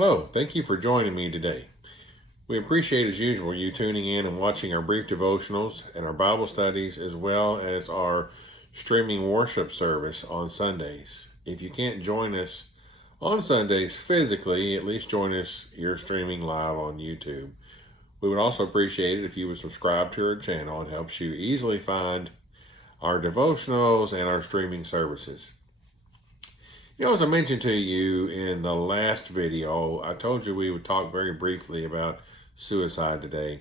Hello, thank you for joining me today. We appreciate, as usual, you tuning in and watching our brief devotionals and our Bible studies, as well as our streaming worship service on Sundays. If you can't join us on Sundays physically, at least join us here streaming live on YouTube. We would also appreciate it if you would subscribe to our channel. It helps you easily find our devotionals and our streaming services. As I mentioned to you in the last video, I told you we would talk very briefly about suicide today.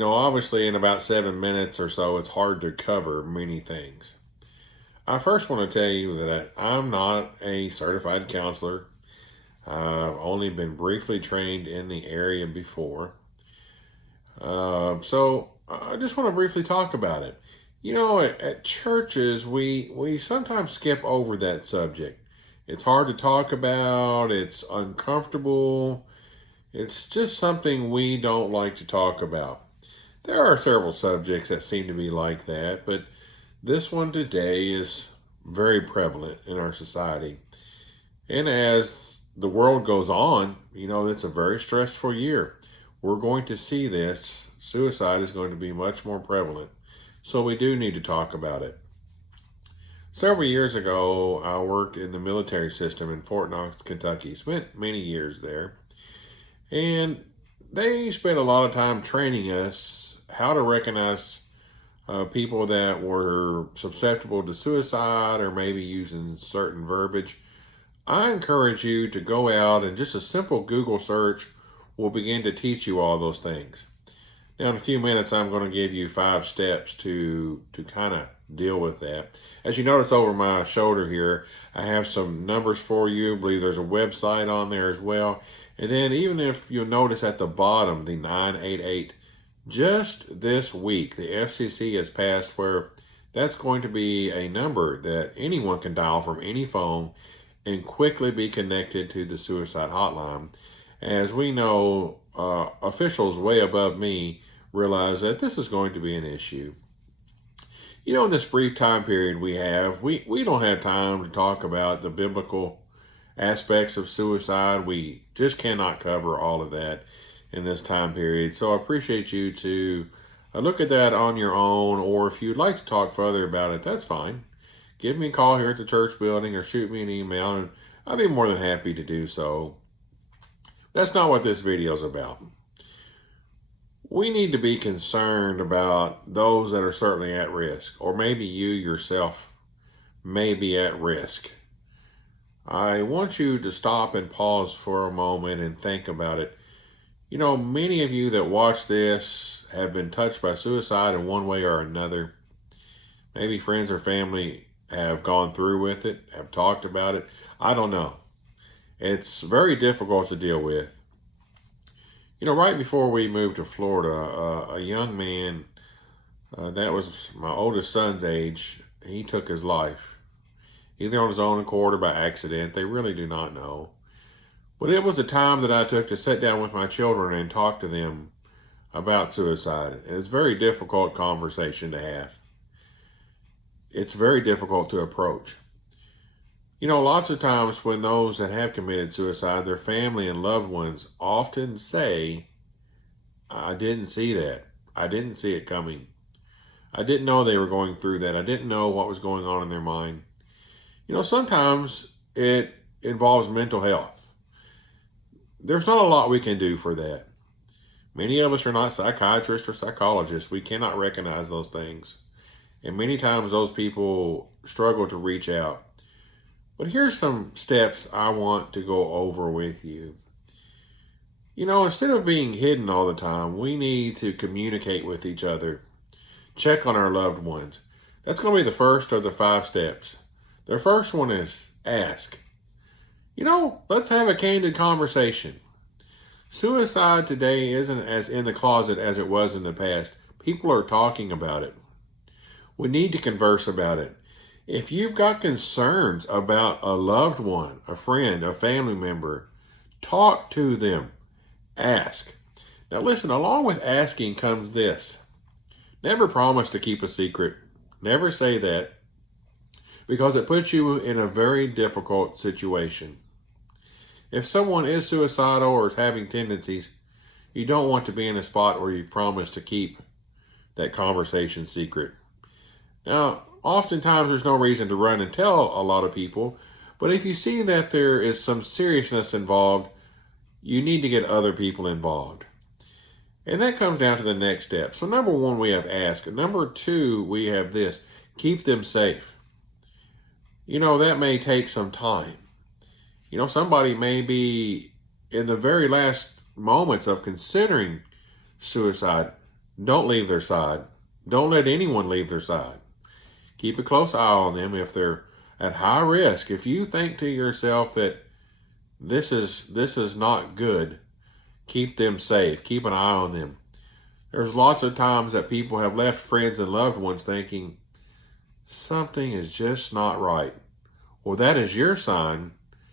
Obviously in about 7 minutes or so, it's hard to cover many things. I first want to tell you that I'm not a certified counselor. I've only been briefly trained in the area before. So I just want to briefly talk about it. At churches, we sometimes skip over that subject. It's hard to talk about. It's uncomfortable. It's just something we don't like to talk about. There are several subjects that seem to be like that, but this one today is very prevalent in our society. And as the world goes on, it's a very stressful year. We're going to see this. Suicide is going to be much more prevalent. So we do need to talk about it. Several years ago, I worked in the military system in Fort Knox, Kentucky. Spent many years there. And they spent a lot of time training us how to recognize people that were susceptible to suicide or maybe using certain verbiage. I encourage you to go out and just a simple Google search will begin to teach you all those things. Now, in a few minutes, I'm going to give you 5 steps to kind of deal with that. As you notice over my shoulder here, I have some numbers for you. I believe there's a website on there as well. And then even if you'll notice at the bottom, the 988, just this week, the FCC has passed where that's going to be a number that anyone can dial from any phone and quickly be connected to the suicide hotline. As we know, officials way above me realize that this is going to be an issue. In this brief time period we have, we don't have time to talk about the biblical aspects of suicide. We just cannot cover all of that in this time period. So I appreciate you to look at that on your own, or if you'd like to talk further about it, that's fine. Give me a call here at the church building or shoot me an email, and I'd be more than happy to do so. That's not what this video is about. We need to be concerned about those that are certainly at risk, or maybe you yourself may be at risk. I want you to stop and pause for a moment and think about it. Many of you that watch this have been touched by suicide in one way or another. Maybe friends or family have gone through with it, have talked about it. I don't know. It's very difficult to deal with. Right before we moved to Florida, a young man that was my oldest son's age, he took his life, either on his own accord or by accident. They really do not know. But it was a time that I took to sit down with my children and talk to them about suicide. And it's a very difficult conversation to have. It's very difficult to approach. Lots of times when those that have committed suicide, their family and loved ones often say, I didn't see that. I didn't see it coming. I didn't know they were going through that. I didn't know what was going on in their mind. Sometimes it involves mental health. There's not a lot we can do for that. Many of us are not psychiatrists or psychologists. We cannot recognize those things. And many times those people struggle to reach out. But here's some steps I want to go over with you. Instead of being hidden all the time, we need to communicate with each other. Check on our loved ones. That's going to be the first of the 5 steps. The first one is ask. Let's have a candid conversation. Suicide today isn't as in the closet as it was in the past. People are talking about it. We need to converse about it. If you've got concerns about a loved one, a friend, a family member, talk to them. Ask. Now listen, along with asking comes this. Never promise to keep a secret. Never say that, because it puts you in a very difficult situation. If someone is suicidal or is having tendencies, you don't want to be in a spot where you've promised to keep that conversation secret. Now, oftentimes there's no reason to run and tell a lot of people, but if you see that there is some seriousness involved, you need to get other people involved. And that comes down to the next step. So, number one, we have ask. Number two, we have this: keep them safe. That may take some time. Somebody may be in the very last moments of considering suicide. Don't leave their side. Don't let anyone leave their side. Keep a close eye on them if they're at high risk. If you think to yourself that this is not good, keep them safe. Keep an eye on them. There's lots of times that people have left friends and loved ones thinking something is just not right. Well, that is your sign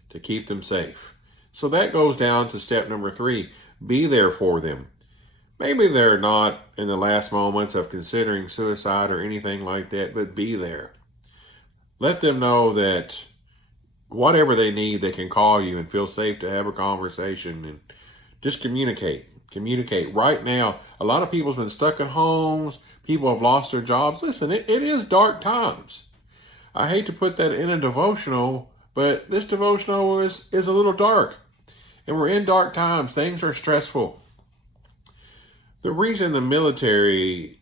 to keep them safe. So that goes down to step number 3. Be there for them. Maybe they're not in the last moments of considering suicide or anything like that, but be there. Let them know that whatever they need, they can call you and feel safe to have a conversation, and just communicate. Communicate. Right now, a lot of people have been stuck at homes. People have lost their jobs. Listen, it is dark times. I hate to put that in a devotional, but this devotional is a little dark. And we're in dark times. Things are stressful. The reason the military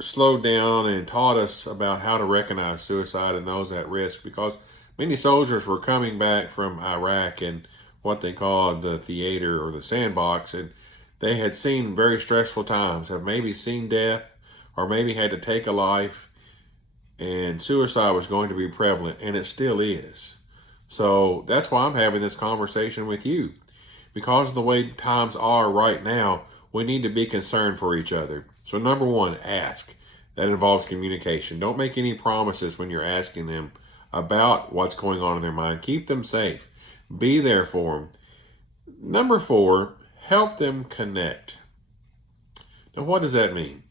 slowed down and taught us about how to recognize suicide and those at risk, because many soldiers were coming back from Iraq and what they called the theater or the sandbox, and they had seen very stressful times, have maybe seen death or maybe had to take a life, and suicide was going to be prevalent, and it still is. So that's why I'm having this conversation with you. Because of the way times are right now, we need to be concerned for each other. So number 1, ask. That involves communication. Don't make any promises when you're asking them about what's going on in their mind. Keep them safe. Be there for them. Number 4, help them connect. Now, what does that mean?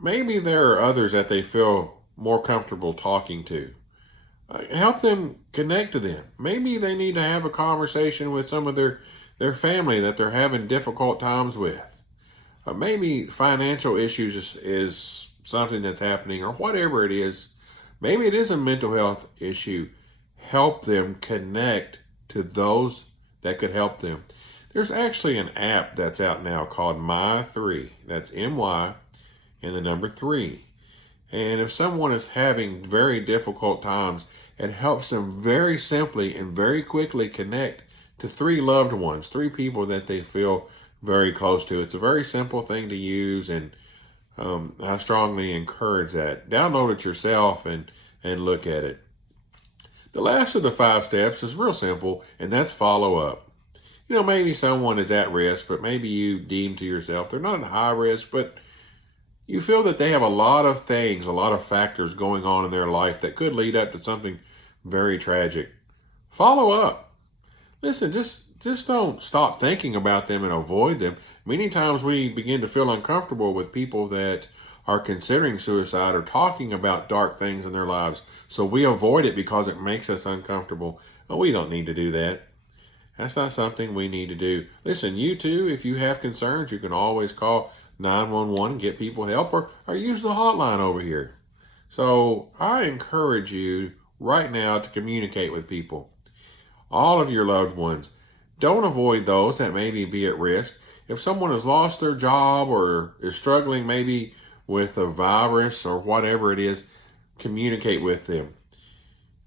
Maybe there are others that they feel more comfortable talking to. Help them connect to them. Maybe they need to have a conversation with some of their family that they're having difficult times with. Maybe financial issues is something that's happening, or whatever it is. Maybe it is a mental health issue. Help them connect to those that could help them. There's actually an app that's out now called My3. That's MY and the number 3. And if someone is having very difficult times, it helps them very simply and very quickly connect to 3 loved ones, 3 people that they feel very close to. It's a very simple thing to use, and I strongly encourage that. Download it yourself and look at it. The last of the 5 steps is real simple, and that's follow up. Maybe someone is at risk, but maybe you deem to yourself they're not at high risk, but you feel that they have a lot of things, a lot of factors going on in their life that could lead up to something very tragic. Follow up. Listen, just don't stop thinking about them and avoid them. Many times we begin to feel uncomfortable with people that are considering suicide or talking about dark things in their lives. So we avoid it because it makes us uncomfortable. Oh, we don't need to do that. That's not something we need to do. Listen, you too, if you have concerns, you can always call 911, get people help, or use the hotline over here. So I encourage you right now to communicate with people. All of your loved ones. Don't avoid those that maybe be at risk. If someone has lost their job or is struggling maybe with a virus or whatever it is, communicate with them.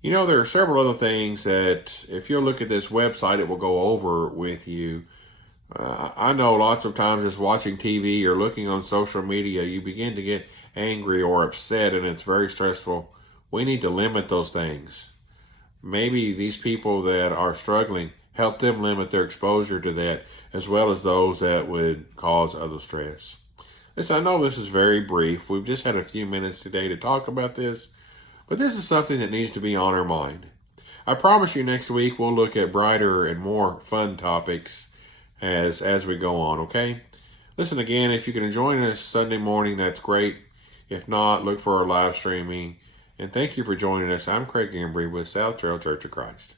There are several other things that if you look at this website, it will go over with you. I know lots of times just watching TV or looking on social media, you begin to get angry or upset, and it's very stressful. We need to limit those things. Maybe these people that are struggling, help them limit their exposure to that, as well as those that would cause other stress. Listen, I know this is very brief. We've just had a few minutes today to talk about this, but this is something that needs to be on our mind. I promise you next week we'll look at brighter and more fun topics as we go on, okay? Listen, again, if you can join us Sunday morning, that's great. If not, look for our live streaming. And thank you for joining us. I'm Craig Embry with South Trail Church of Christ.